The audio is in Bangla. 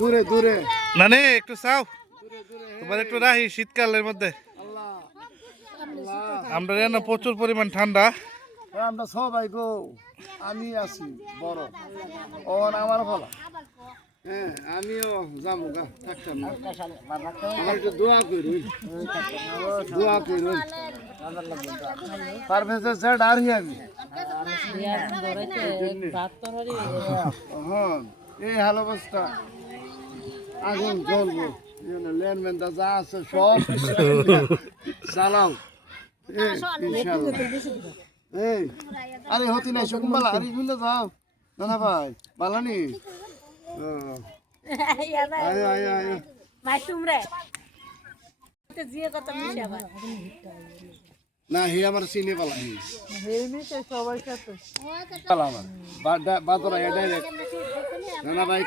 দূরে দূরে না নে একটু চাও তোমার একটু রাহি শীতকালের মধ্যে আমরা জানো প্রচুর পরিমাণ ঠান্ডা আমরা সবাই গো আমি আছি বড় ওন আমার ফলা হ্যাঁ আমিও যাবো গা থাকতাম না আমার একটু দোয়া করুন পারভেজের সেট আর আমি হ্যাঁ এই হাল অবস্থা আগুন জ্বলবো ল্যান্ডম্যান দা যা আছে সব চালাও এই আরে হতি নাই শুকুমবালা আরে গুলো যাও না ভাই বালানি আয় আয় আয় ভাই তোমরা তো জিয়ে কত মিশা ভাই না হে আমার সিনে বালানি হে মিশে সবার সাথে বালা আমার বাদরা এটা না ভাই